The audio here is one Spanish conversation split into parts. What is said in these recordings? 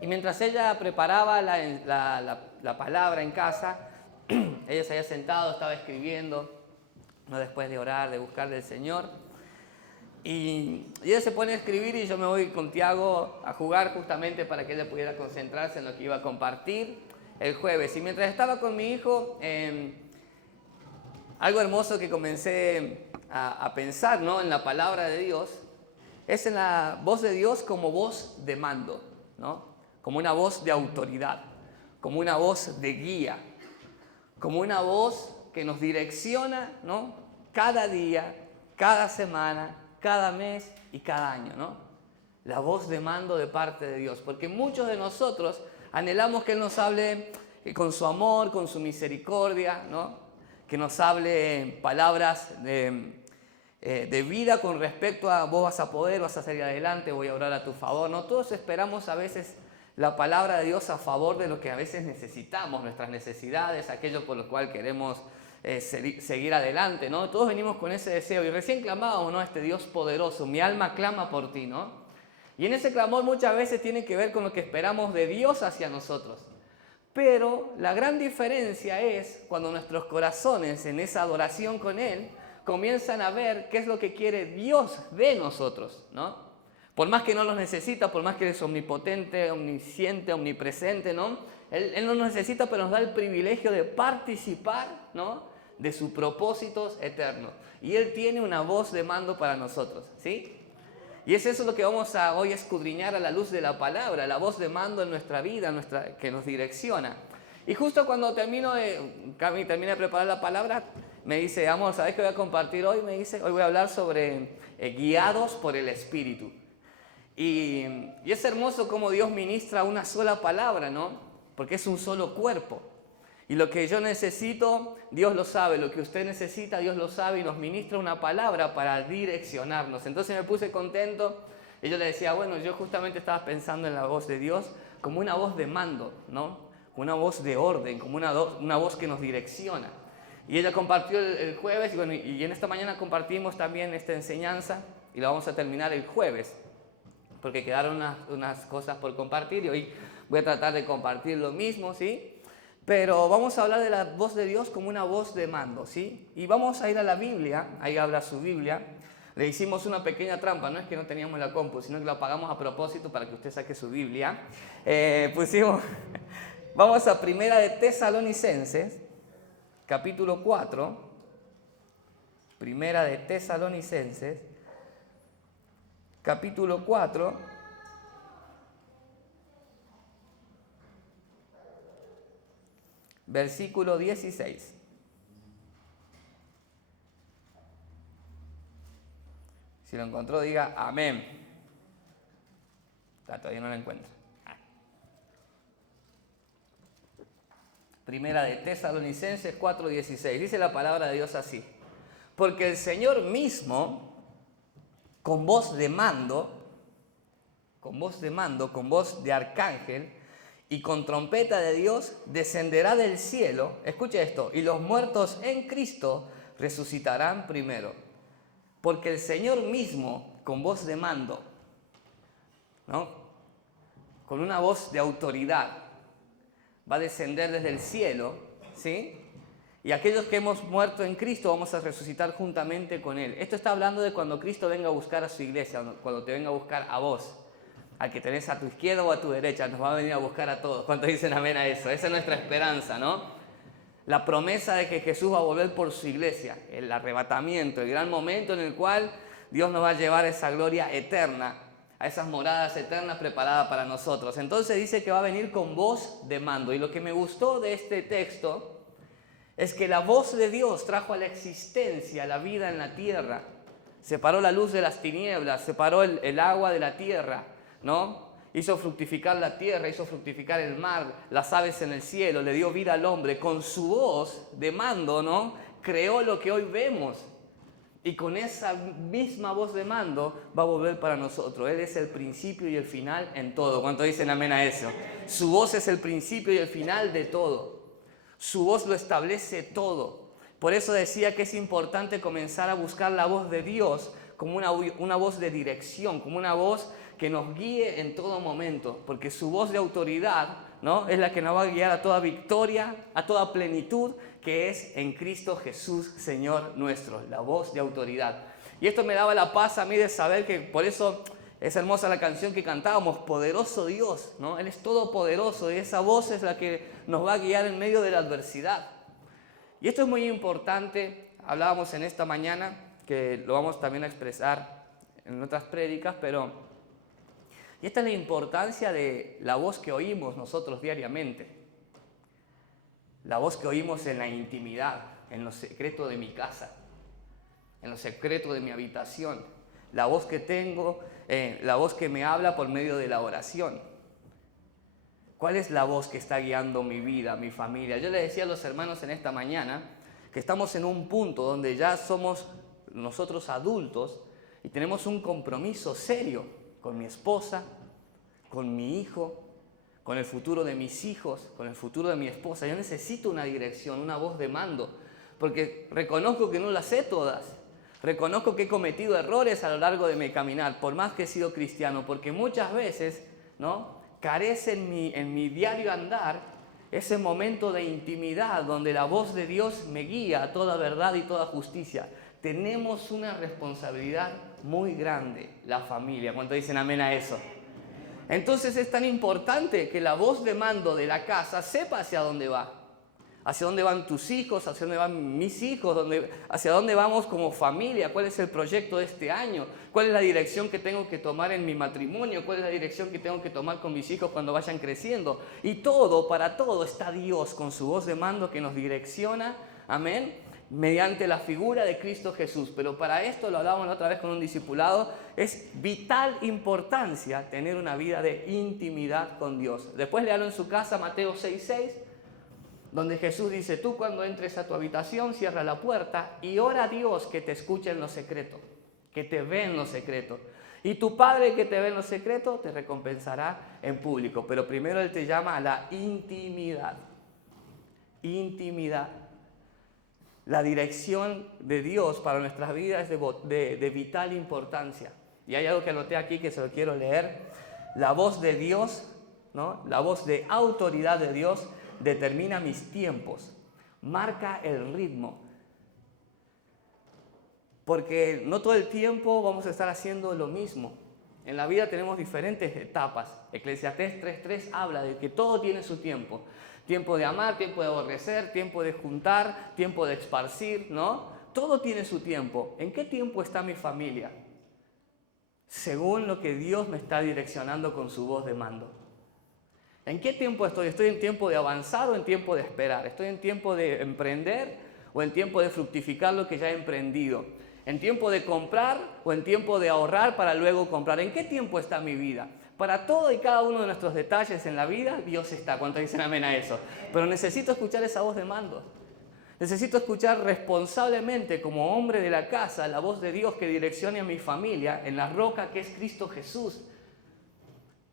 Y mientras ella preparaba la palabra en casa, ella se había sentado, estaba escribiendo, ¿no? Después de orar, de buscar del Señor. Y ella se pone a escribir y yo me voy con Tiago a jugar justamente para que ella pudiera concentrarse en lo que iba a compartir el jueves. Y mientras estaba con mi hijo, algo hermoso que comencé a pensar, ¿no?, en la palabra de Dios, es en la voz de Dios como voz de mando, ¿no? Como una voz de autoridad, como una voz de guía, como una voz que nos direcciona, ¿no?, cada día, cada semana, cada mes y cada año, ¿no? La voz de mando de parte de Dios, porque muchos de nosotros anhelamos que Él nos hable con su amor, con su misericordia, ¿no?, que nos hable palabras de vida con respecto a vos vas a poder, vas a salir adelante, voy a orar a tu favor, ¿no? Todos esperamos a veces la palabra de Dios a favor de lo que a veces necesitamos, nuestras necesidades, aquello por lo cual queremos seguir adelante, ¿no? Todos venimos con ese deseo y recién clamábamos, ¿no?, a este Dios poderoso, mi alma clama por ti, ¿no? Y en ese clamor muchas veces tiene que ver con lo que esperamos de Dios hacia nosotros. Pero la gran diferencia es cuando nuestros corazones en esa adoración con Él comienzan a ver qué es lo que quiere Dios de nosotros, ¿no? Por más que no los necesita, por más que Él es omnipotente, omnisciente, omnipresente, ¿no? Él no nos necesita, pero nos da el privilegio de participar, ¿no?, de sus propósitos eternos. Y Él tiene una voz de mando para nosotros, ¿sí? Y es eso lo que vamos a hoy escudriñar a la luz de la palabra, la voz de mando en nuestra vida, que nos direcciona. Y justo cuando Cami termina de preparar la palabra, me dice, amor, ¿sabes qué voy a compartir hoy? Me dice, hoy voy a hablar sobre guiados por el Espíritu. Y es hermoso cómo Dios ministra una sola palabra, ¿no? Porque es un solo cuerpo. Y lo que yo necesito, Dios lo sabe. Lo que usted necesita, Dios lo sabe y nos ministra una palabra para direccionarnos. Entonces me puse contento y yo le decía, bueno, yo justamente estaba pensando en la voz de Dios como una voz de mando, ¿no? Una voz de orden, como una voz que nos direcciona. Y ella compartió el jueves y en esta mañana compartimos también esta enseñanza y la vamos a terminar el jueves, porque quedaron unas cosas por compartir y hoy voy a tratar de compartir lo mismo, ¿sí? Pero vamos a hablar de la voz de Dios como una voz de mando, ¿sí? Y vamos a ir a la Biblia, ahí habla su Biblia. Le hicimos una pequeña trampa, no es que no teníamos la compu, sino que la apagamos a propósito para que usted saque su Biblia. Vamos a Primera de Tesalonicenses, capítulo 4. Primera de Tesalonicenses, capítulo 4. Versículo 16. Si lo encontró, diga amén. Todavía no lo encuentro. Primera de Tesalonicenses 4:16. Dice la palabra de Dios así. Porque el Señor mismo, con voz de mando, con voz de arcángel, y con trompeta de Dios descenderá del cielo, escuche esto, y los muertos en Cristo resucitarán primero. Porque el Señor mismo, con voz de mando, ¿no?, con una voz de autoridad, va a descender desde el cielo, ¿sí? Y aquellos que hemos muerto en Cristo vamos a resucitar juntamente con Él. Esto está hablando de cuando Cristo venga a buscar a su iglesia, cuando te venga a buscar a vos, al que tenés a tu izquierda o a tu derecha, nos va a venir a buscar a todos. ¿Cuántos dicen amén a eso? Esa es nuestra esperanza, ¿no? La promesa de que Jesús va a volver por su iglesia, el arrebatamiento, el gran momento en el cual Dios nos va a llevar a esa gloria eterna, a esas moradas eternas preparadas para nosotros. Entonces dice que va a venir con voz de mando. Y lo que me gustó de este texto es que la voz de Dios trajo a la existencia la vida en la tierra. Separó la luz de las tinieblas, separó el agua de la tierra, ¿no? Hizo fructificar la tierra, hizo fructificar el mar, las aves en el cielo, le dio vida al hombre. Con su voz de mando, ¿no?, creó lo que hoy vemos. Y con esa misma voz de mando va a volver para nosotros. Él es el principio y el final en todo. ¿Cuántos dicen amén a eso? Su voz es el principio y el final de todo. Su voz lo establece todo. Por eso decía que es importante comenzar a buscar la voz de Dios como una voz de dirección, como una voz que nos guíe en todo momento, porque su voz de autoridad, ¿no?, es la que nos va a guiar a toda victoria, a toda plenitud, que es en Cristo Jesús, Señor nuestro, la voz de autoridad. Y esto me daba la paz a mí de saber que por eso es hermosa la canción que cantábamos, Poderoso Dios, ¿no? Él es todopoderoso y esa voz es la que nos va a guiar en medio de la adversidad. Y esto es muy importante, hablábamos en esta mañana, que lo vamos también a expresar en otras prédicas, pero y esta es la importancia de la voz que oímos nosotros diariamente. La voz que oímos en la intimidad, en lo secreto de mi casa, en lo secreto de mi habitación. La voz que tengo, la voz que me habla por medio de la oración. ¿Cuál es la voz que está guiando mi vida, mi familia? Yo le decía a los hermanos en esta mañana que estamos en un punto donde ya somos nosotros adultos y tenemos un compromiso serio con mi esposa, con mi hijo, con el futuro de mis hijos, con el futuro de mi esposa. Yo necesito una dirección, una voz de mando, porque reconozco que no las sé todas. Reconozco que he cometido errores a lo largo de mi caminar, por más que he sido cristiano, porque muchas veces, ¿no?, carece en mi diario andar ese momento de intimidad donde la voz de Dios me guía a toda verdad y toda justicia. Tenemos una responsabilidad muy grande, la familia. ¿Cuántos dicen amén a eso? Entonces es tan importante que la voz de mando de la casa sepa hacia dónde va. Hacia dónde van tus hijos, hacia dónde van mis hijos, hacia dónde vamos como familia, cuál es el proyecto de este año, cuál es la dirección que tengo que tomar en mi matrimonio, cuál es la dirección que tengo que tomar con mis hijos cuando vayan creciendo. Y todo, para todo está Dios con su voz de mando que nos direcciona, amén, mediante la figura de Cristo Jesús. Pero para esto, lo hablábamos la otra vez con un discipulado, es vital importancia tener una vida de intimidad con Dios. Después léalo en su casa, Mateo 6:6, donde Jesús dice, tú cuando entres a tu habitación, cierra la puerta y ora a Dios que te escuche en lo secreto, que te ve en lo secreto. Y tu Padre que te ve en lo secreto te recompensará en público. Pero primero Él te llama a la intimidad. Intimidad. La dirección de Dios para nuestras vidas es de vital importancia. Y hay algo que anoté aquí que se lo quiero leer. La voz de Dios, ¿no?, la voz de autoridad de Dios determina mis tiempos, marca el ritmo. Porque no todo el tiempo vamos a estar haciendo lo mismo. En la vida tenemos diferentes etapas. Eclesiastés 3:3 habla de que todo tiene su tiempo. Tiempo de amar, tiempo de aborrecer, tiempo de juntar, tiempo de esparcir, ¿no? Todo tiene su tiempo. ¿En qué tiempo está mi familia? Según lo que Dios me está direccionando con su voz de mando. ¿En qué tiempo estoy? ¿Estoy en tiempo de avanzar o en tiempo de esperar? ¿Estoy en tiempo de emprender o en tiempo de fructificar lo que ya he emprendido? ¿En tiempo de comprar o en tiempo de ahorrar para luego comprar? ¿En qué tiempo está mi vida? Para todo y cada uno de nuestros detalles en la vida, Dios está. ¿Cuántos dicen amén a eso? Pero necesito escuchar esa voz de mando. Necesito escuchar responsablemente como hombre de la casa la voz de Dios que direccione a mi familia en la roca que es Cristo Jesús.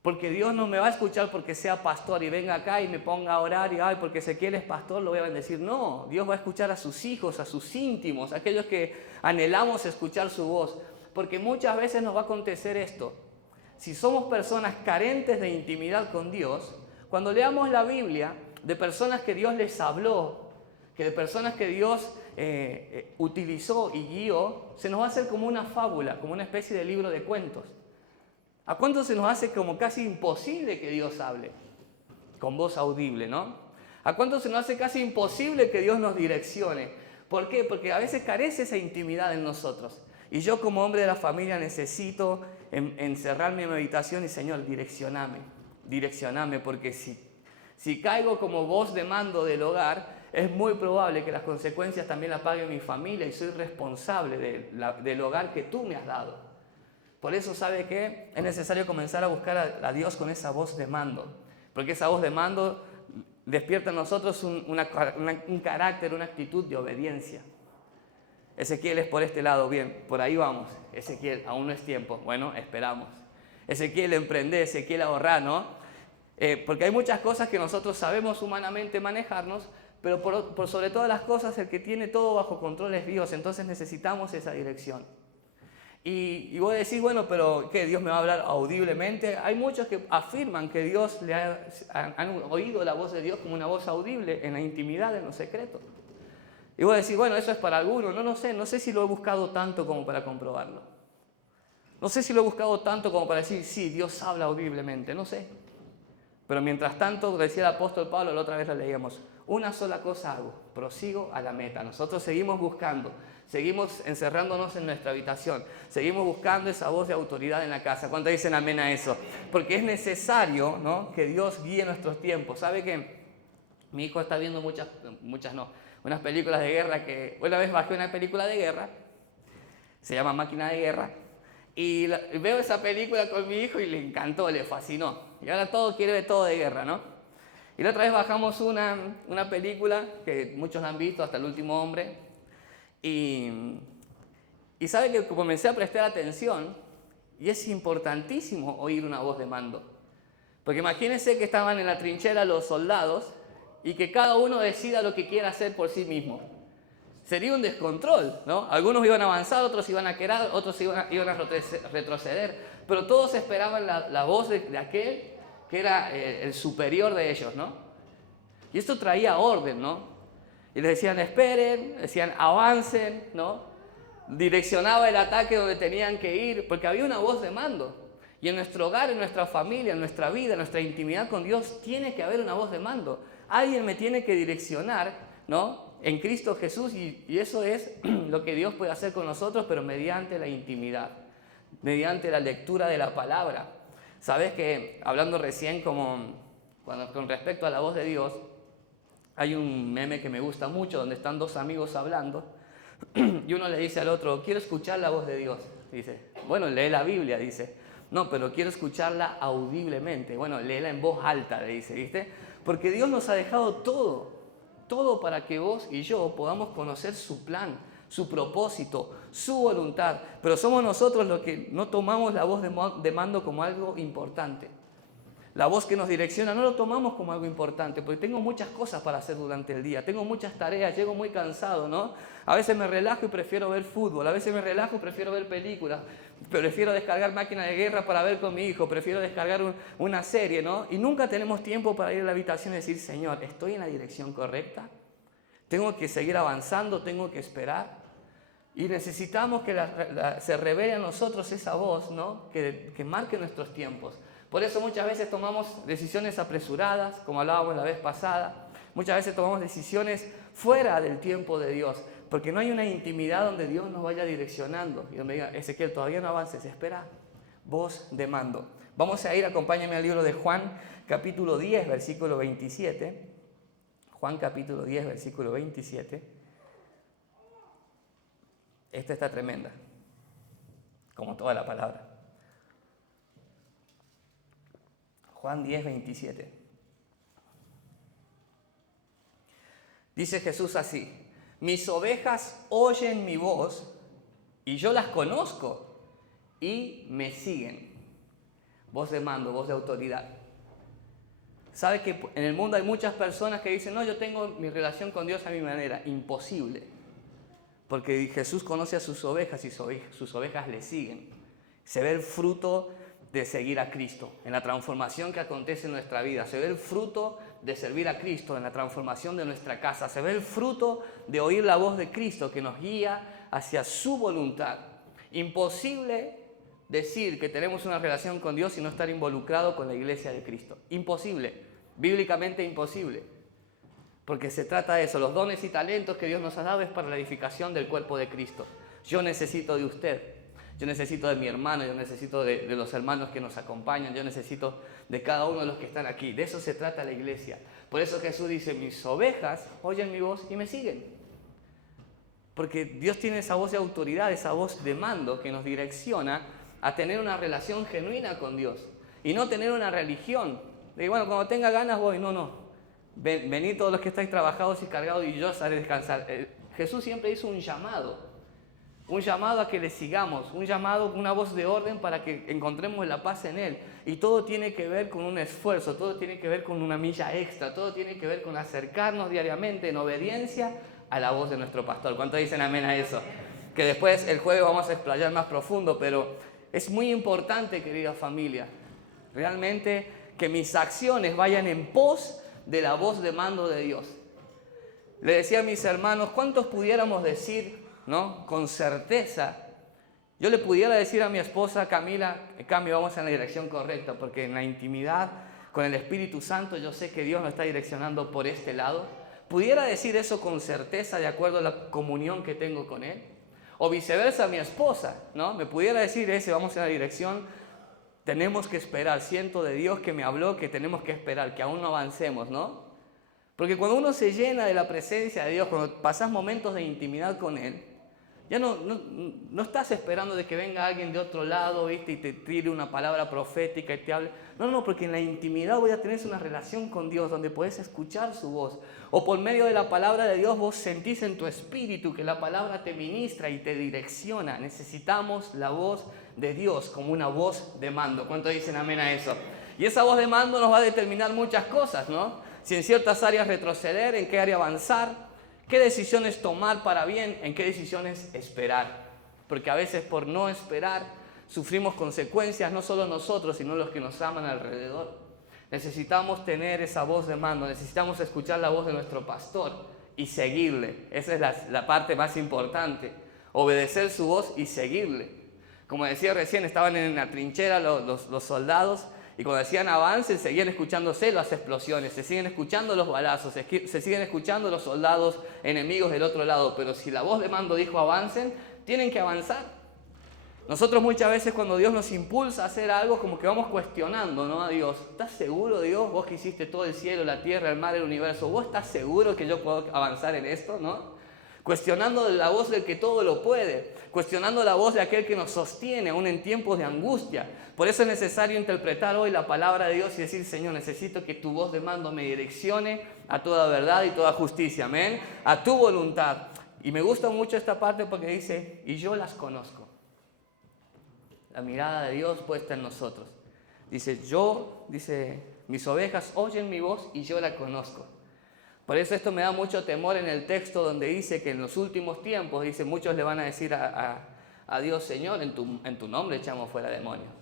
Porque Dios no me va a escuchar porque sea pastor y venga acá y me ponga a orar y ay, porque Ezequiel es pastor, lo voy a bendecir. No, Dios va a escuchar a sus hijos, a sus íntimos, a aquellos que anhelamos escuchar su voz. Porque muchas veces nos va a acontecer esto. Si somos personas carentes de intimidad con Dios, cuando leamos la Biblia de personas que Dios les habló, que de personas que Dios utilizó y guió, se nos va a hacer como una fábula, como una especie de libro de cuentos. ¿A cuánto se nos hace como casi imposible que Dios hable? Con voz audible, ¿no? ¿A cuánto se nos hace casi imposible que Dios nos direccione? ¿Por qué? Porque a veces carece esa intimidad en nosotros. Y yo como hombre de la familia necesito encerrarme en mi habitación y Señor, direccioname, porque si caigo como voz de mando del hogar, es muy probable que las consecuencias también las pague mi familia y soy responsable del hogar que tú me has dado. Por eso, ¿sabe qué? Es necesario comenzar a buscar a Dios con esa voz de mando. Porque esa voz de mando despierta en nosotros un carácter, una actitud de obediencia. Ezequiel es por este lado, bien, por ahí vamos. Ezequiel, aún no es tiempo. Bueno, esperamos. Ezequiel, emprende, Ezequiel, ahorrar, ¿no? Porque hay muchas cosas que nosotros sabemos humanamente manejarnos, pero por sobre todas las cosas, el que tiene todo bajo control es Dios. Entonces necesitamos esa dirección. Y vos decís, bueno, pero ¿qué? ¿Dios me va a hablar audiblemente? Hay muchos que afirman que Dios han oído la voz de Dios como una voz audible en la intimidad, en los secretos. Y vos decís, bueno, eso es para algunos. No sé si lo he buscado tanto como para comprobarlo. No sé si lo he buscado tanto como para decir, sí, Dios habla audiblemente, no sé. Pero mientras tanto, decía el apóstol Pablo, la otra vez lo leíamos, una sola cosa hago, prosigo a la meta. Nosotros seguimos buscando, seguimos encerrándonos en nuestra habitación, seguimos buscando esa voz de autoridad en la casa. ¿Cuántos dicen amén a eso? Porque es necesario, ¿no?, que Dios guíe nuestros tiempos. ¿Sabe que mi hijo está viendo unas películas de guerra que una vez bajé una película de guerra, se llama Máquina de Guerra, y veo esa película con mi hijo y le encantó, le fascinó. Y ahora quiere ver todo de guerra, ¿no? Y la otra vez bajamos una película que muchos han visto, hasta El Último Hombre, y sabe que comencé a prestar atención, y es importantísimo oír una voz de mando. Porque imagínense que estaban en la trinchera los soldados, y que cada uno decida lo que quiera hacer por sí mismo. Sería un descontrol, ¿no? Algunos iban a avanzar, otros iban a quedar, otros iban a retroceder, pero todos esperaban la voz de aquel que era el superior de ellos, ¿no? Y esto traía orden, ¿no? Y les decían esperen, decían avancen, ¿no? Direccionaba el ataque donde tenían que ir, porque había una voz de mando. Y en nuestro hogar, en nuestra familia, en nuestra vida, en nuestra intimidad con Dios, tiene que haber una voz de mando. Alguien me tiene que direccionar, ¿no?, en Cristo Jesús, y eso es lo que Dios puede hacer con nosotros, pero mediante la intimidad, mediante la lectura de la palabra. Sabes que, hablando recién con respecto a la voz de Dios, hay un meme que me gusta mucho, donde están dos amigos hablando, y uno le dice al otro, quiero escuchar la voz de Dios. Dice, bueno, lee la Biblia, dice. No, pero quiero escucharla audiblemente. Bueno, léela en voz alta, le dice, ¿viste? Porque Dios nos ha dejado todo para que vos y yo podamos conocer su plan, su propósito, su voluntad. Pero somos nosotros los que no tomamos la voz de mando como algo importante. La voz que nos direcciona no lo tomamos como algo importante, porque tengo muchas cosas para hacer durante el día, tengo muchas tareas, llego muy cansado, ¿no? A veces me relajo y prefiero ver fútbol, a veces me relajo y prefiero ver películas, prefiero descargar Máquina de Guerra para ver con mi hijo, prefiero descargar una serie, ¿no? Y nunca tenemos tiempo para ir a la habitación y decir, Señor, ¿estoy en la dirección correcta? ¿Tengo que seguir avanzando? ¿Tengo que esperar? Y necesitamos que se revele a nosotros esa voz, ¿no?, que marque nuestros tiempos. Por eso muchas veces tomamos decisiones apresuradas, como hablábamos la vez pasada. Muchas veces tomamos decisiones fuera del tiempo de Dios, porque no hay una intimidad donde Dios nos vaya direccionando. Y donde diga, Ezequiel, todavía no avances, espera, voz de mando. Vamos a ir, acompáñame al libro de Juan, capítulo 10, versículo 27. Juan, capítulo 10, versículo 27. Esta está tremenda, como toda la palabra. Juan 10, 27. Dice Jesús así, mis ovejas oyen mi voz y yo las conozco y me siguen. Voz de mando, voz de autoridad. ¿Sabe que en el mundo hay muchas personas que dicen, no, yo tengo mi relación con Dios a mi manera? Imposible. Porque Jesús conoce a sus ovejas y sus ovejas le siguen. Se ve el fruto de seguir a Cristo, en la transformación que acontece en nuestra vida. Se ve el fruto de servir a Cristo en la transformación de nuestra casa. Se ve el fruto de oír la voz de Cristo que nos guía hacia su voluntad. Imposible decir que tenemos una relación con Dios y no estar involucrado con la iglesia de Cristo. Imposible, bíblicamente imposible. Porque se trata de eso, los dones y talentos que Dios nos ha dado es para la edificación del cuerpo de Cristo. Yo necesito de usted. Yo necesito de mi hermano, yo necesito de los hermanos que nos acompañan, yo necesito de cada uno de los que están aquí. De eso se trata la iglesia. Por eso Jesús dice, mis ovejas oyen mi voz y me siguen. Porque Dios tiene esa voz de autoridad, esa voz de mando que nos direcciona a tener una relación genuina con Dios. Y no tener una religión. De bueno, cuando tenga ganas voy, no. Venid todos los que estáis trabajados y cargados y yo os haré descansar. Jesús siempre hizo un llamado a que le sigamos, un llamado, una voz de orden para que encontremos la paz en Él. Y todo tiene que ver con un esfuerzo, todo tiene que ver con una milla extra, todo tiene que ver con acercarnos diariamente en obediencia a la voz de nuestro pastor. ¿Cuántos dicen amén a eso? que después el jueves vamos a explayar más profundo, pero es muy importante, querida familia, realmente que mis acciones vayan en pos de la voz de mando de Dios. Le decía a mis hermanos, ¿cuántos pudiéramos decir, ¿no?, con certeza? Yo le pudiera decir a mi esposa, Camila, Cami, vamos en la dirección correcta, porque en la intimidad con el Espíritu Santo yo sé que Dios nos está direccionando por este lado. ¿Pudiera decir eso con certeza de acuerdo a la comunión que tengo con Él? O viceversa a mi esposa, ¿no? Me pudiera decir vamos en la dirección, tenemos que esperar, siento de Dios que me habló que tenemos que esperar, que aún no avancemos, ¿no? Porque cuando uno se llena de la presencia de Dios, cuando pasas momentos de intimidad con Él, ya no estás esperando de que venga alguien de otro lado, ¿viste?, y te tire una palabra profética y te hable. No, porque en la intimidad voy a tener una relación con Dios donde puedes escuchar su voz. O por medio de la palabra de Dios vos sentís en tu espíritu que la palabra te ministra y te direcciona. Necesitamos la voz de Dios como una voz de mando. ¿Cuántos dicen amén a eso? Y esa voz de mando nos va a determinar muchas cosas, ¿no? Si en ciertas áreas retroceder, en qué área avanzar, qué decisiones tomar para bien, en qué decisiones esperar. Porque a veces por no esperar sufrimos consecuencias, no solo nosotros, sino los que nos aman alrededor. Necesitamos tener esa voz de mando, necesitamos escuchar la voz de nuestro pastor y seguirle. Esa es la parte más importante, obedecer su voz y seguirle. Como decía recién, estaban en la trinchera los soldados, y cuando decían avancen, seguían escuchándose las explosiones, se siguen escuchando los balazos, se siguen escuchando los soldados enemigos del otro lado. Pero si la voz de mando dijo avancen, tienen que avanzar. Nosotros muchas veces cuando Dios nos impulsa a hacer algo, como que vamos cuestionando, ¿no?, a Dios. ¿Estás seguro, Dios? Vos que hiciste todo el cielo, la tierra, el mar, el universo, ¿vos estás seguro que yo puedo avanzar en esto, no? Cuestionando la voz del que todo lo puede, cuestionando la voz de aquel que nos sostiene aún en tiempos de angustia. Por eso es necesario interpretar hoy la palabra de Dios y decir, Señor, necesito que tu voz de mando me direccione a toda verdad y toda justicia, amén, a tu voluntad. Y me gusta mucho esta parte porque dice, y yo las conozco. La mirada de Dios puesta en nosotros. Dice, mis ovejas oyen mi voz y yo la conozco. Por eso esto me da mucho temor en el texto donde dice que en los últimos tiempos, dice, muchos le van a decir a Dios, Señor, en tu nombre echamos fuera demonios.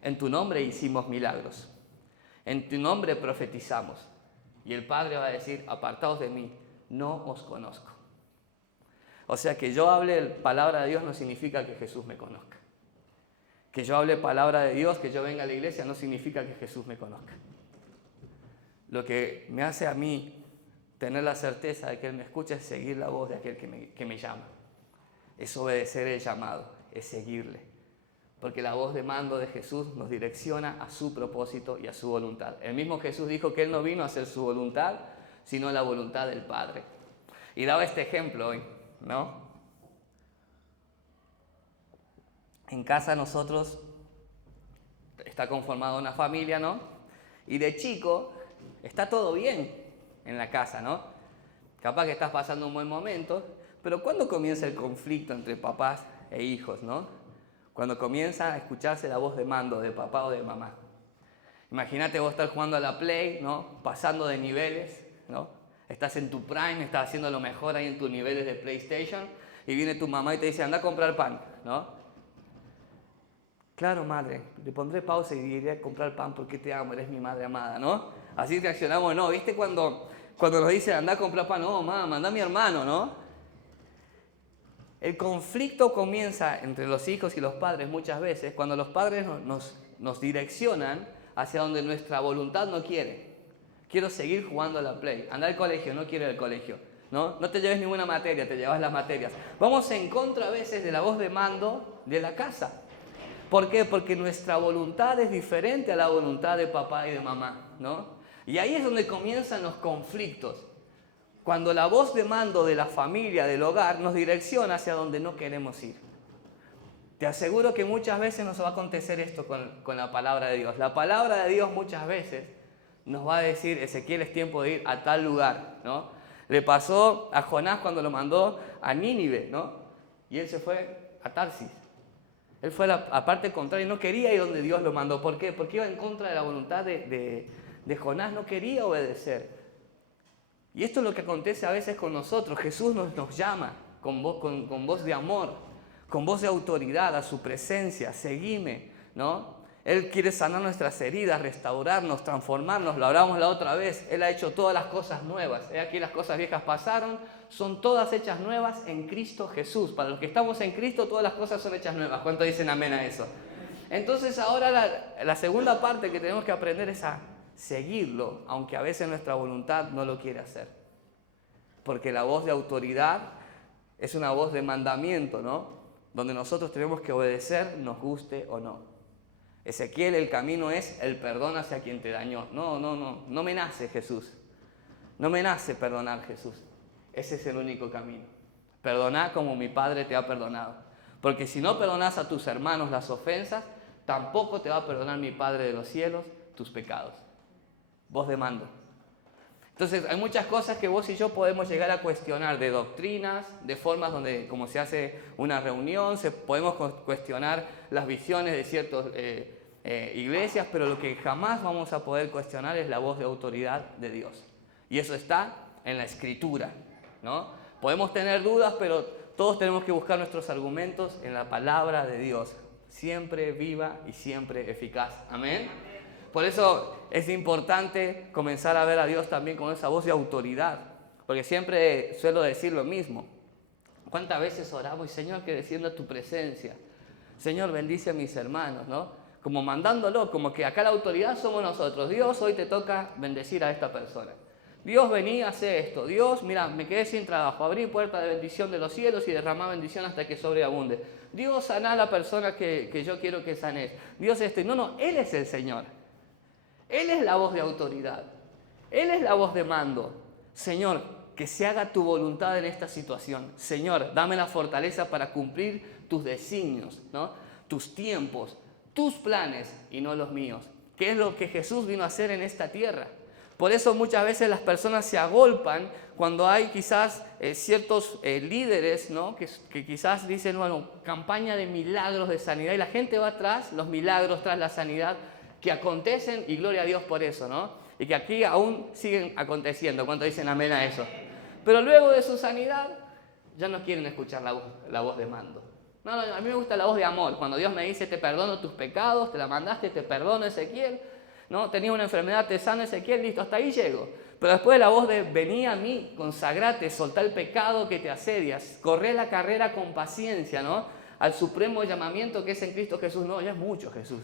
En tu nombre hicimos milagros. En tu nombre profetizamos. Y el Padre va a decir, apartaos de mí, no os conozco. O sea, que yo hable palabra de Dios no significa que Jesús me conozca. Que yo hable palabra de Dios, que yo venga a la iglesia, no significa que Jesús me conozca. Lo que me hace a mí tener la certeza de que Él me escucha es seguir la voz de aquel que me llama. Es obedecer el llamado, es seguirle. Porque la voz de mando de Jesús nos direcciona a su propósito y a su voluntad. El mismo Jesús dijo que Él no vino a hacer su voluntad, sino la voluntad del Padre. Y daba este ejemplo hoy, ¿no? En casa nosotros está conformada una familia, ¿no? Y de chico está todo bien en la casa, ¿no? Capaz que estás pasando un buen momento, pero ¿cuándo comienza el conflicto entre papás e hijos, no? Cuando comienza a escucharse la voz de mando de papá o de mamá. Imagínate vos estar jugando a la Play, ¿no?, pasando de niveles, ¿no? Estás en tu prime, estás haciendo lo mejor ahí en tus niveles de PlayStation, y viene tu mamá y te dice, anda a comprar pan, ¿no? Claro, madre, le pondré pausa y iré a comprar pan porque te amo, eres mi madre amada, ¿no? Así reaccionamos, ¿no? ¿Viste cuando nos dicen, anda a comprar pan? No, mamá, manda a mi hermano, ¿no? El conflicto comienza entre los hijos y los padres muchas veces cuando los padres nos direccionan hacia donde nuestra voluntad no quiere. Quiero seguir jugando a la Play. Anda al colegio, no quiero ir al colegio. No te lleves ninguna materia, te llevas las materias. Vamos en contra a veces de la voz de mando de la casa. ¿Por qué? Porque nuestra voluntad es diferente a la voluntad de papá y de mamá, ¿no? Y ahí es donde comienzan los conflictos. Cuando la voz de mando de la familia, del hogar, nos direcciona hacia donde no queremos ir. Te aseguro que muchas veces nos va a acontecer esto con la palabra de Dios. La palabra de Dios muchas veces nos va a decir, Ezequiel, es tiempo de ir a tal lugar, ¿no? Le pasó a Jonás cuando lo mandó a Nínive, ¿no? Y él se fue a Tarsis. Él fue a la parte contraria y no quería ir donde Dios lo mandó. ¿Por qué? Porque iba en contra de la voluntad de Jonás, no quería obedecer. Y esto es lo que acontece a veces con nosotros. Jesús nos llama, con voz de amor, con voz de autoridad a su presencia. Seguime, ¿no? Él quiere sanar nuestras heridas, restaurarnos, transformarnos. Lo hablamos la otra vez. Él ha hecho todas las cosas nuevas. He aquí las cosas viejas pasaron, son todas hechas nuevas en Cristo Jesús. Para los que estamos en Cristo, todas las cosas son hechas nuevas. ¿Cuántos dicen amén a eso? Entonces ahora la segunda parte que tenemos que aprender es a seguirlo, aunque a veces nuestra voluntad no lo quiere hacer. Porque la voz de autoridad es una voz de mandamiento, ¿no? Donde nosotros tenemos que obedecer, nos guste o no. Ezequiel, el camino es el perdón hacia quien te dañó. No me nace Jesús. No me nace perdonar, Jesús. Ese es el único camino. Perdoná como mi Padre te ha perdonado. Porque si no perdonas a tus hermanos las ofensas, tampoco te va a perdonar mi Padre de los cielos tus pecados. Voz de mando. Entonces hay muchas cosas que vos y yo podemos llegar a cuestionar, de doctrinas, de formas donde, como se hace una reunión, podemos cuestionar las visiones de ciertas iglesias, pero lo que jamás vamos a poder cuestionar es la voz de autoridad de Dios. Y eso está en la Escritura, ¿no? Podemos tener dudas, pero todos tenemos que buscar nuestros argumentos en la palabra de Dios, siempre viva y siempre eficaz. Amén. Por eso es importante comenzar a ver a Dios también con esa voz de autoridad, porque siempre suelo decir lo mismo. ¿Cuántas veces oramos y Señor, que descienda tu presencia? Señor, bendice a mis hermanos, ¿no? Como mandándolo, como que acá la autoridad somos nosotros. Dios, hoy te toca bendecir a esta persona. Dios, vení, hace esto. Dios, mira, me quedé sin trabajo. Abrí puerta de bendición de los cielos y derramá bendición hasta que sobreabunde. Dios, saná a la persona que yo quiero que sanes. Dios, no, Él es el Señor. Él es la voz de autoridad. Él es la voz de mando. Señor, que se haga tu voluntad en esta situación. Señor, dame la fortaleza para cumplir tus designios, ¿no? Tus tiempos, tus planes y no los míos. ¿Qué es lo que Jesús vino a hacer en esta tierra? Por eso muchas veces las personas se agolpan cuando hay quizás ciertos líderes, ¿no? que quizás dicen, bueno, campaña de milagros de sanidad, y la gente va tras los milagros, tras la sanidad que acontecen, y gloria a Dios por eso, ¿no? Y que aquí aún siguen aconteciendo. ¿Cuántos dicen amén a eso? Pero luego de su sanidad ya no quieren escuchar la voz de mando. No, a mí me gusta la voz de amor. Cuando Dios me dice, te perdono tus pecados, te la mandaste, te perdono, Ezequiel, ¿no? Tenía una enfermedad, te sano, Ezequiel, listo, hasta ahí llego. Pero después la voz de, vení a mí, consagrate, soltá el pecado que te asedias, corre la carrera con paciencia, ¿no? Al supremo llamamiento que es en Cristo Jesús. No, ya es mucho, Jesús.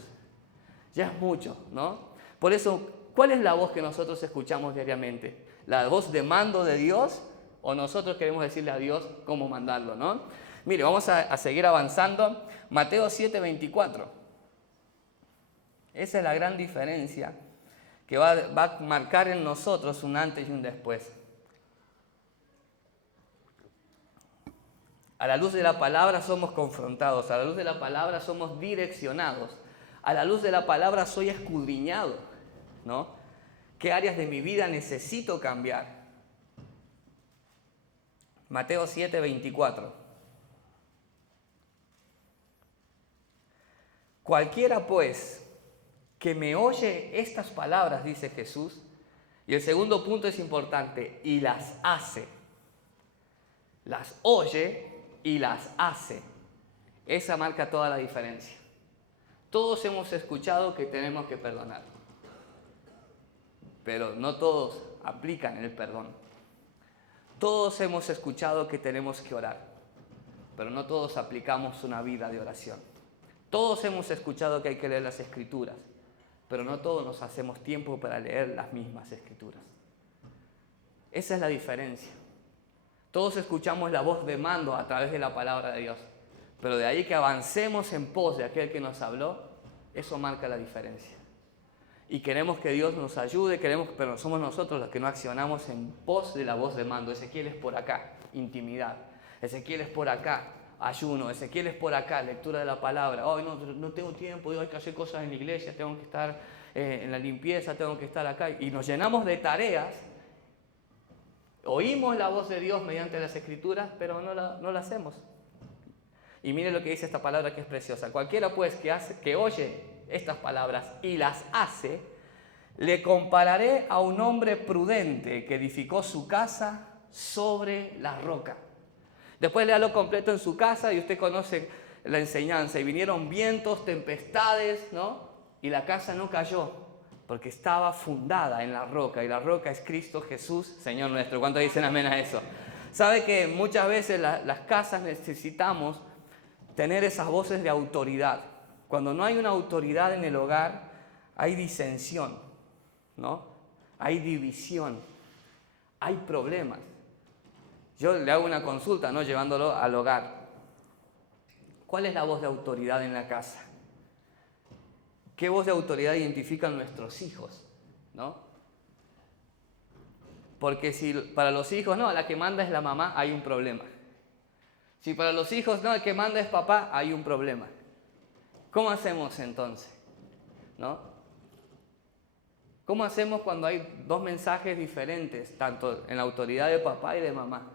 Ya es mucho, ¿no? Por eso, ¿cuál es la voz que nosotros escuchamos diariamente? ¿La voz de mando de Dios o nosotros queremos decirle a Dios cómo mandarlo, ¿no? Mire, vamos a seguir avanzando. Mateo 7:24. Esa es la gran diferencia que va a marcar en nosotros un antes y un después. A la luz de la palabra somos confrontados, a la luz de la palabra somos direccionados, a la luz de la palabra soy escudriñado, ¿no? ¿Qué áreas de mi vida necesito cambiar? Mateo 7:24. Cualquiera pues que me oye estas palabras, dice Jesús, y el segundo punto es importante, y las hace. Las oye y las hace. Esa marca toda la diferencia. Todos hemos escuchado que tenemos que perdonar, pero no todos aplican el perdón. Todos hemos escuchado que tenemos que orar, pero no todos aplicamos una vida de oración. Todos hemos escuchado que hay que leer las Escrituras, pero no todos nos hacemos tiempo para leer las mismas Escrituras. Esa es la diferencia. Todos escuchamos la voz de mando a través de la palabra de Dios, pero de ahí que avancemos en pos de aquel que nos habló, eso marca la diferencia. Y queremos que Dios nos ayude, pero somos nosotros los que no accionamos en pos de la voz de mando. Ezequiel es por acá, intimidad. Ezequiel es por acá, ayuno. Ezequiel es por acá, lectura de la palabra. Hoy no tengo tiempo, hay que hacer cosas en la iglesia, tengo que estar en la limpieza, tengo que estar acá. Y nos llenamos de tareas. Oímos la voz de Dios mediante las Escrituras, pero no la hacemos. Y mire lo que dice esta palabra que es preciosa. Cualquiera pues que oye estas palabras y las hace, le compararé a un hombre prudente que edificó su casa sobre la roca. Después léalo completo en su casa y usted conoce la enseñanza. Y vinieron vientos, tempestades, ¿no? Y la casa no cayó, porque estaba fundada en la roca. Y la roca es Cristo Jesús, Señor nuestro. ¿Cuántos dicen amén a eso? ¿Sabe que muchas veces las casas necesitamos tener esas voces de autoridad? Cuando no hay una autoridad en el hogar, hay disensión, ¿no? Hay división, hay problemas. Yo le hago una consulta, ¿no? Llevándolo al hogar. ¿Cuál es la voz de autoridad en la casa? ¿Qué voz de autoridad identifican nuestros hijos, ¿no? Porque si para los hijos, no, la que manda es la mamá, hay un problema. Si para los hijos, no, el que manda es papá, hay un problema. ¿Cómo hacemos entonces? ¿No? ¿Cómo hacemos cuando hay dos mensajes diferentes, tanto en la autoridad de papá y de mamá?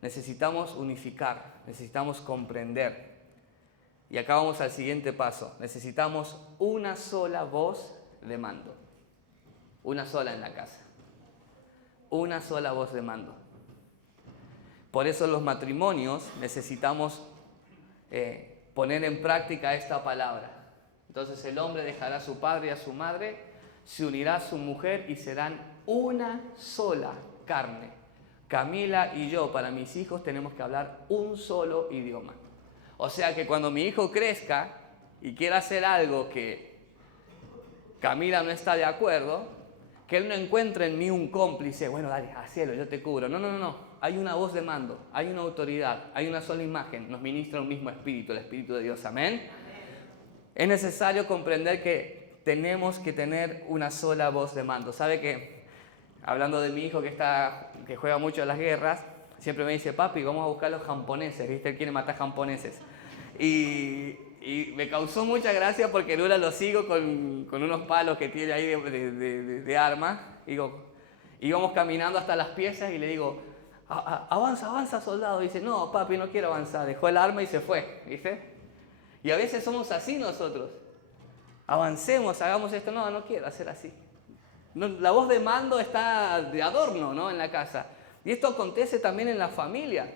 Necesitamos unificar, necesitamos comprender. Y acá vamos al siguiente paso. Necesitamos una sola voz de mando. Una sola en la casa. Una sola voz de mando. Por eso los matrimonios necesitamos poner en práctica esta palabra. Entonces el hombre dejará a su padre y a su madre, se unirá a su mujer y serán una sola carne. Camila y yo, para mis hijos, tenemos que hablar un solo idioma. O sea que cuando mi hijo crezca y quiera hacer algo que Camila no está de acuerdo, que él no encuentre en mí un cómplice, bueno, dale, hacelo, yo te cubro. No. Hay una voz de mando, hay una autoridad, hay una sola imagen, nos ministra un mismo espíritu, el Espíritu de Dios. Amén. Es necesario comprender que tenemos que tener una sola voz de mando. ¿Sabe que, hablando de mi hijo que juega mucho en las guerras, siempre me dice, papi, vamos a buscar a los japoneses, ¿viste? Él quiere matar japoneses. Y me causó mucha gracia porque Lula lo sigo con unos palos que tiene ahí de armas. Íbamos caminando hasta las piezas y le digo, avanza, soldado. Y dice, no, papi, no quiero avanzar. Dejó el arma y se fue, ¿viste? Y a veces somos así nosotros. Avancemos, hagamos esto. No quiero hacer así. No, la voz de mando está de adorno, ¿no? En la casa. Y esto acontece también en la familia.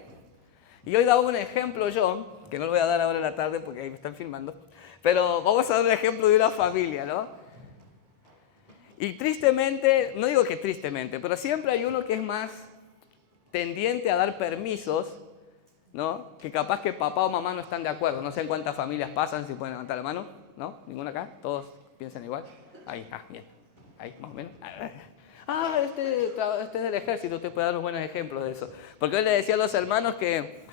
Y hoy daba un ejemplo yo, que no lo voy a dar ahora en la tarde porque ahí me están filmando, pero vamos a dar un ejemplo de una familia, ¿no? Y tristemente, no digo que tristemente, pero siempre hay uno que es más tendiente a dar permisos, ¿no? Que capaz que papá o mamá no están de acuerdo. No sé en cuántas familias pasan, si pueden levantar la mano, ¿no? ¿Ninguna acá? ¿Todos piensan igual? Ahí, bien. Ahí, más o menos. Este es del ejército, usted puede dar unos buenos ejemplos de eso. Porque hoy le decía a los hermanos que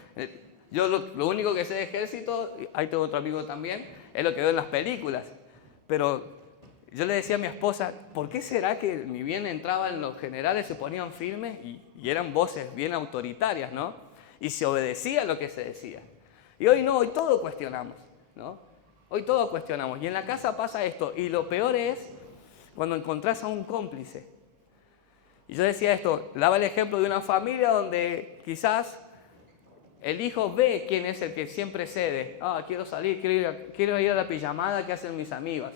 yo lo único que sé de ejército, ahí tengo otro amigo también, es lo que veo en las películas. Pero yo le decía a mi esposa, ¿por qué será que ni bien entraban los generales, se ponían firmes y eran voces bien autoritarias, ¿no? Y se obedecía lo que se decía. Y hoy no, hoy todo cuestionamos, ¿no? Hoy todo cuestionamos. Y en la casa pasa esto. Y lo peor es cuando encontrás a un cómplice. Y yo decía esto, daba el ejemplo de una familia donde quizás el hijo ve quién es el que siempre cede. Quiero salir, quiero ir a la pijamada que hacen mis amigas.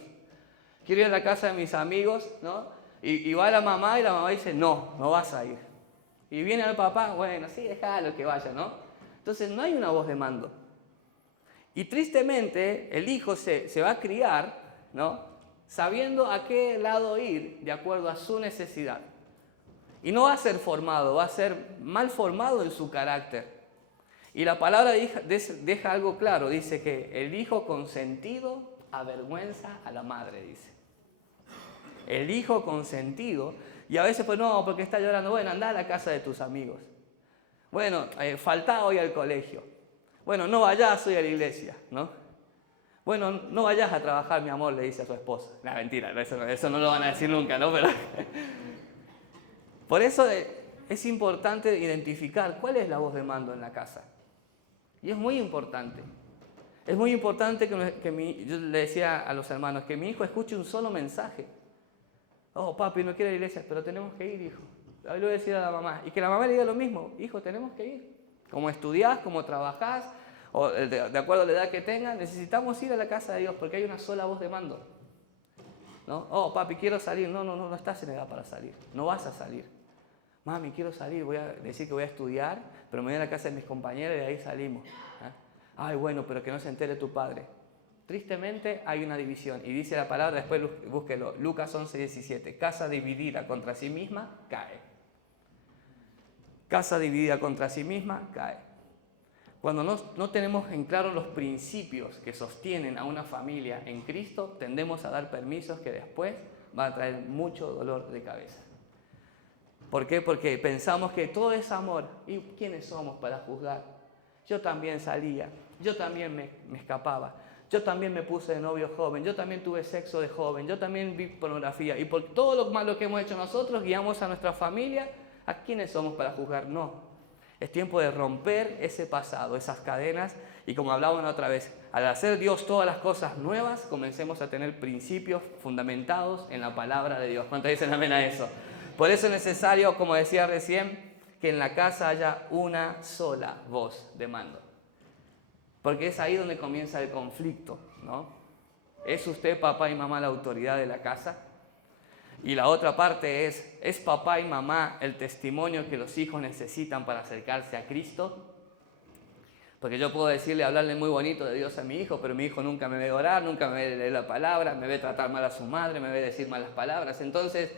Quiero ir a la casa de mis amigos, ¿no? Y va la mamá y la mamá dice, no vas a ir. Y viene el papá, bueno, sí, déjalo que vaya, ¿no? Entonces no hay una voz de mando. Y tristemente el hijo se va a criar, ¿no? Sabiendo a qué lado ir de acuerdo a su necesidad. Y no va a ser formado, va a ser mal formado en su carácter. Y la palabra deja algo claro, dice que el hijo consentido avergüenza a la madre, dice. El hijo consentido, y a veces pues no, porque está llorando, bueno, anda a la casa de tus amigos. Bueno, faltá hoy al colegio. Bueno, no vayas hoy a la iglesia, ¿no? Bueno, no vayas a trabajar, mi amor, le dice a su esposa. No, mentira, eso no lo van a decir nunca, ¿no? Pero por eso es importante identificar cuál es la voz de mando en la casa. Y es muy importante. Es muy importante yo le decía a los hermanos, que mi hijo escuche un solo mensaje. Papi, no quiero ir a la iglesia, pero tenemos que ir, hijo. Ahí le voy a decir a la mamá. Y que la mamá le diga lo mismo, hijo, tenemos que ir. Como estudiás, como trabajás, o de acuerdo a la edad que tengas, necesitamos ir a la casa de Dios porque hay una sola voz de mando. ¿No? Papi, quiero salir. No estás en edad para salir. No vas a salir. mami, quiero salir, voy a decir que voy a estudiar, pero me voy a la casa de mis compañeros y de ahí salimos. Ay, bueno, pero que no se entere tu padre. Tristemente hay una división y dice la palabra, después búsquelo, Lucas 11:17, casa dividida contra sí misma cae. Casa dividida contra sí misma cae. Cuando no tenemos en claro los principios que sostienen a una familia en Cristo, tendemos a dar permisos que después van a traer mucho dolor de cabeza. ¿Por qué? Porque pensamos que todo es amor. ¿Y quiénes somos para juzgar? Yo también salía, yo también me escapaba, yo también me puse de novio joven, yo también tuve sexo de joven, yo también vi pornografía. Y por todo lo malo que hemos hecho nosotros, guiamos a nuestra familia. ¿A quiénes somos para juzgar? No. Es tiempo de romper ese pasado, esas cadenas. Y como hablábamos otra vez, al hacer Dios todas las cosas nuevas, comencemos a tener principios fundamentados en la palabra de Dios. ¿Cuántos dicen amén a eso? Por eso es necesario, como decía recién, que en la casa haya una sola voz de mando. Porque es ahí donde comienza el conflicto, ¿no? ¿Es usted, papá y mamá, la autoridad de la casa? Y la otra parte ¿es papá y mamá el testimonio que los hijos necesitan para acercarse a Cristo? Porque yo puedo hablarle muy bonito de Dios a mi hijo, pero mi hijo nunca me ve orar, nunca me ve leer la palabra, me ve tratar mal a su madre, me ve decir malas palabras. Entonces,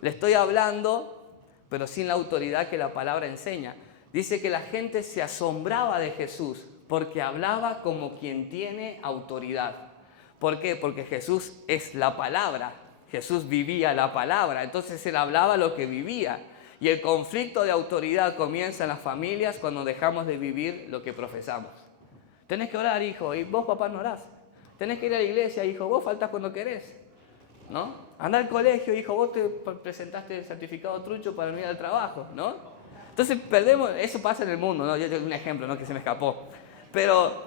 le estoy hablando, pero sin la autoridad que la palabra enseña. Dice que la gente se asombraba de Jesús porque hablaba como quien tiene autoridad. ¿Por qué? Porque Jesús es la palabra. Jesús vivía la palabra, entonces él hablaba lo que vivía. Y el conflicto de autoridad comienza en las familias cuando dejamos de vivir lo que profesamos. Tenés que orar, hijo, y vos, papá, no orás. Tenés que ir a la iglesia, hijo, vos faltás cuando querés, ¿no? Andá al colegio, hijo, vos te presentaste el certificado trucho para no ir al trabajo, ¿no? Entonces perdemos, eso pasa en el mundo, ¿no? Yo tengo un ejemplo, ¿no? Que se me escapó. Pero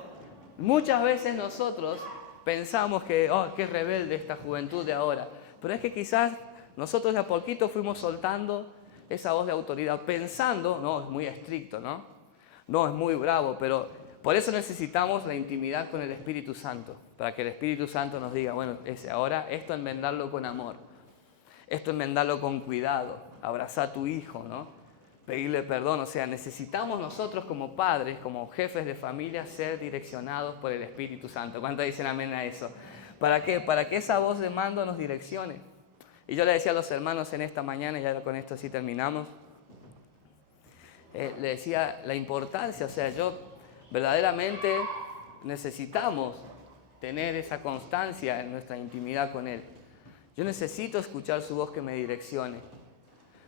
muchas veces nosotros pensamos que, qué rebelde esta juventud de ahora. Pero es que quizás nosotros de a poquito fuimos soltando esa voz de autoridad, pensando, no, es muy estricto, ¿no? No, es muy bravo, pero por eso necesitamos la intimidad con el Espíritu Santo, para que el Espíritu Santo nos diga, bueno, ahora esto enmendarlo con amor, esto enmendarlo con cuidado, abrazar a tu hijo, ¿no? Pedirle perdón, o sea, necesitamos nosotros como padres, como jefes de familia, ser direccionados por el Espíritu Santo. ¿Cuántos dicen amén a eso? ¿Para qué? Para que esa voz de mando nos direccione. Y yo le decía a los hermanos en esta mañana, y ya con esto sí terminamos, le decía la importancia, o sea, verdaderamente necesitamos tener esa constancia en nuestra intimidad con Él. Yo necesito escuchar su voz que me direccione,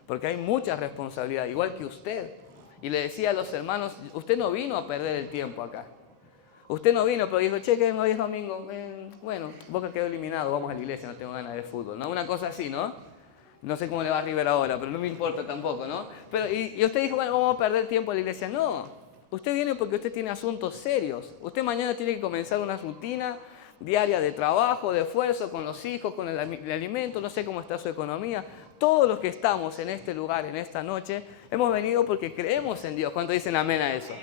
porque hay mucha responsabilidad, igual que usted. Y le decía a los hermanos, usted no vino a perder el tiempo acá. Usted no vino, pero dijo, che, que hoy es domingo. Bueno, Boca quedó eliminado, vamos a la iglesia, no tengo ganas de fútbol, ¿no? Una cosa así, ¿no? No sé cómo le va a River ahora, pero no me importa tampoco, ¿no? Pero, y usted dijo, bueno, vamos a perder tiempo en la iglesia. No, usted viene porque usted tiene asuntos serios. Usted mañana tiene que comenzar una rutina diaria de trabajo, de esfuerzo con los hijos, con el alimento, no sé cómo está su economía. Todos los que estamos en este lugar, en esta noche, hemos venido porque creemos en Dios. ¿Cuántos dicen amén a eso?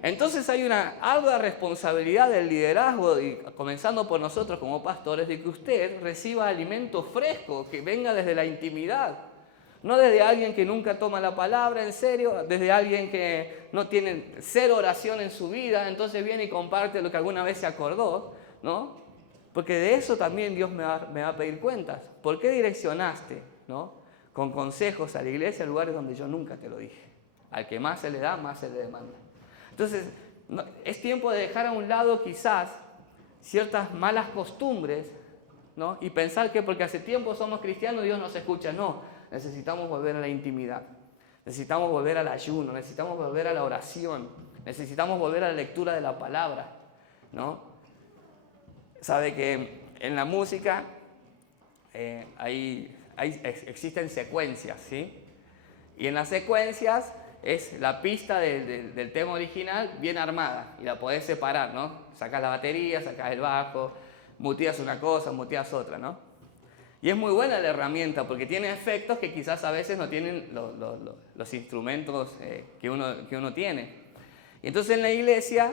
Entonces hay una ardua responsabilidad del liderazgo, y comenzando por nosotros como pastores, de que usted reciba alimento fresco, que venga desde la intimidad. No desde alguien que nunca toma la palabra en serio, desde alguien que no tiene cero oración en su vida, entonces viene y comparte lo que alguna vez se acordó, ¿no? Porque de eso también Dios me va a pedir cuentas. ¿Por qué direccionaste, ¿no? Con consejos a la iglesia en lugares donde yo nunca te lo dije? Al que más se le da, más se le demanda. Entonces, es tiempo de dejar a un lado quizás ciertas malas costumbres, ¿no? Y pensar que porque hace tiempo somos cristianos Dios nos escucha. No, necesitamos volver a la intimidad, necesitamos volver al ayuno, necesitamos volver a la oración, necesitamos volver a la lectura de la palabra, ¿no? Sabe que en la música existen secuencias, ¿sí? Y en las secuencias es la pista del tema original bien armada y la podés separar, ¿no? Sacás la batería, sacás el bajo, muteas una cosa, muteas otra, ¿no? Y es muy buena la herramienta porque tiene efectos que quizás a veces no tienen los instrumentos que uno tiene. Y entonces en la iglesia,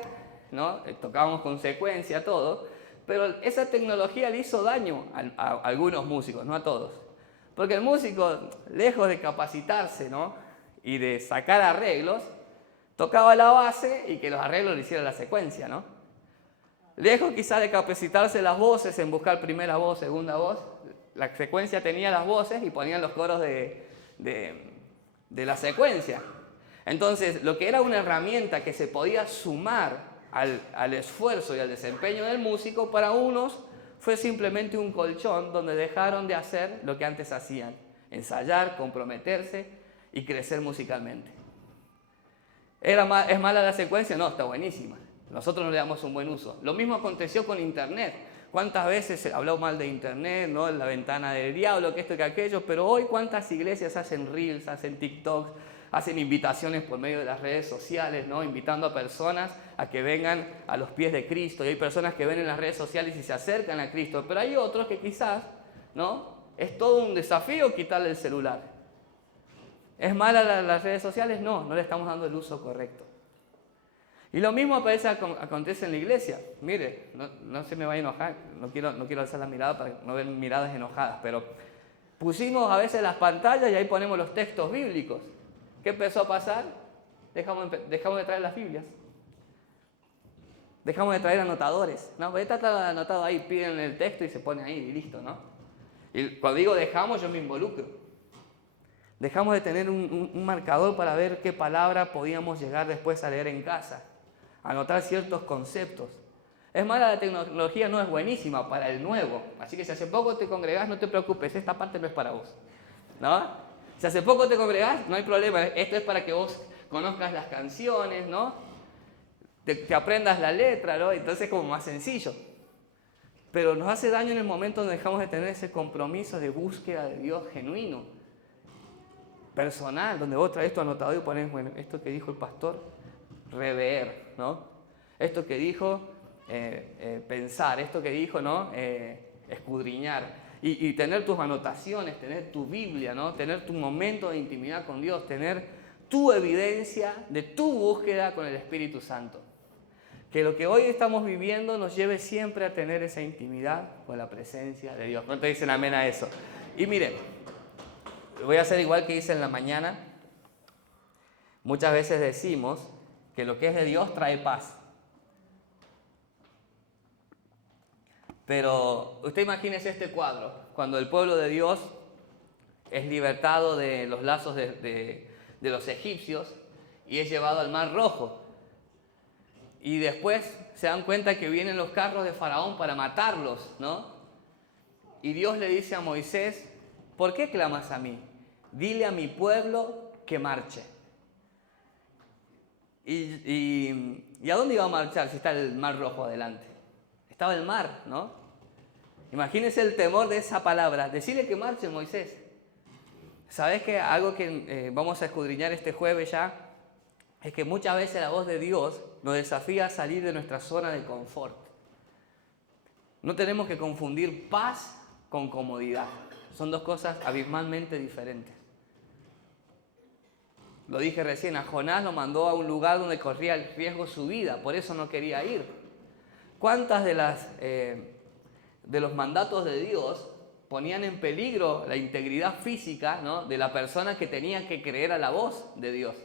¿no? Tocábamos con secuencia todo, pero esa tecnología le hizo daño a algunos músicos, no a todos. Porque el músico, lejos de capacitarse, ¿no? y de sacar arreglos, tocaba la base y que los arreglos le hiciera la secuencia, ¿no? Lejos quizás de capacitarse las voces en buscar primera voz, segunda voz, la secuencia tenía las voces y ponían los coros de la secuencia. Entonces, lo que era una herramienta que se podía sumar al esfuerzo y al desempeño del músico, para unos fue simplemente un colchón donde dejaron de hacer lo que antes hacían: ensayar, comprometerse y crecer musicalmente. ¿Es mala la secuencia? No, está buenísima. Nosotros no le damos un buen uso. Lo mismo aconteció con Internet. ¿Cuántas veces se habló mal de Internet, ¿no? La ventana del diablo, que esto, que aquello, pero hoy cuántas iglesias hacen reels, hacen TikToks, hacen invitaciones por medio de las redes sociales, ¿no? Invitando a personas a que vengan a los pies de Cristo. Y hay personas que ven en las redes sociales y se acercan a Cristo, pero hay otros que quizás, ¿no? Es todo un desafío quitarle el celular. ¿Es mala las redes sociales? No, no le estamos dando el uso correcto. Y lo mismo acontece en la iglesia. Mire, no se me vaya a enojar, no quiero alzar la mirada para no ver miradas enojadas, pero pusimos a veces las pantallas y ahí ponemos los textos bíblicos. ¿Qué empezó a pasar? Dejamos de traer las Biblias. Dejamos de traer anotadores. No, está anotado ahí, piden el texto y se pone ahí y listo, ¿no? Y cuando digo dejamos, yo me involucro. Dejamos de tener un marcador para ver qué palabra podíamos llegar después a leer en casa. Anotar ciertos conceptos. Es mala la tecnología, no es buenísima para el nuevo. Así que si hace poco te congregás, no te preocupes, esta parte no es para vos, ¿no? Si hace poco te congregás, no hay problema. Esto es para que vos conozcas las canciones, ¿no? Te aprendas la letra, ¿no? Entonces es como más sencillo. Pero nos hace daño en el momento donde dejamos de tener ese compromiso de búsqueda de Dios genuino, personal, donde vos traes tu anotador y pones, bueno, esto que dijo el pastor, rever, ¿no? Esto que dijo, pensar, esto que dijo, ¿no? Escudriñar. Y tener tus anotaciones, tener tu Biblia, ¿no? Tener tu momento de intimidad con Dios, tener tu evidencia de tu búsqueda con el Espíritu Santo. Que lo que hoy estamos viviendo nos lleve siempre a tener esa intimidad con la presencia de Dios. ¿Cuántos dicen amén a eso? Y miren, voy a hacer igual que hice en la mañana. Muchas veces decimos que lo que es de Dios trae paz. Pero usted imagínese este cuadro, cuando el pueblo de Dios es libertado de los lazos de los egipcios y es llevado al Mar Rojo. Y después se dan cuenta que vienen los carros de Faraón para matarlos, ¿no? Y Dios le dice a Moisés: ¿por qué clamas a mí? Dile a mi pueblo que marche. ¿Y a dónde iba a marchar si está el Mar Rojo adelante? Estaba el mar, ¿no? Imagínense el temor de esa palabra. Decirle que marche, Moisés. ¿Sabes qué? Algo que vamos a escudriñar este jueves ya es que muchas veces la voz de Dios nos desafía a salir de nuestra zona de confort. No tenemos que confundir paz con comodidad. Son dos cosas abismalmente diferentes. Lo dije recién, a Jonás lo mandó a un lugar donde corría el riesgo su vida, por eso no quería ir. ¿Cuántas de los mandatos de Dios ponían en peligro la integridad física, ¿no? de la persona que tenía que creer a la voz de Dios?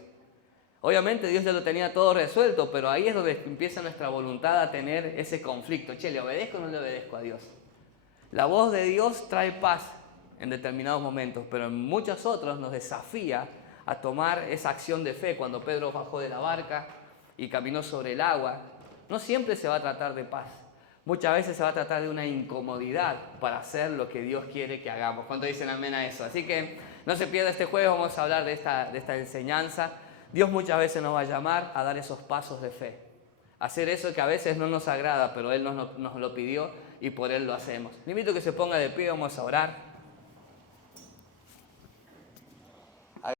Obviamente Dios ya lo tenía todo resuelto, pero ahí es donde empieza nuestra voluntad a tener ese conflicto. Che, ¿le obedezco o no le obedezco a Dios? La voz de Dios trae paz en determinados momentos, pero en muchos otros nos desafía a tomar esa acción de fe. Cuando Pedro bajó de la barca y caminó sobre el agua, no siempre se va a tratar de paz. Muchas veces se va a tratar de una incomodidad para hacer lo que Dios quiere que hagamos. ¿Cuántos dicen amén a eso? Así que no se pierda este jueves, vamos a hablar de esta enseñanza. Dios muchas veces nos va a llamar a dar esos pasos de fe. Hacer eso que a veces no nos agrada, pero Él nos lo pidió y por Él lo hacemos. Le invito a que se ponga de pie, vamos a orar.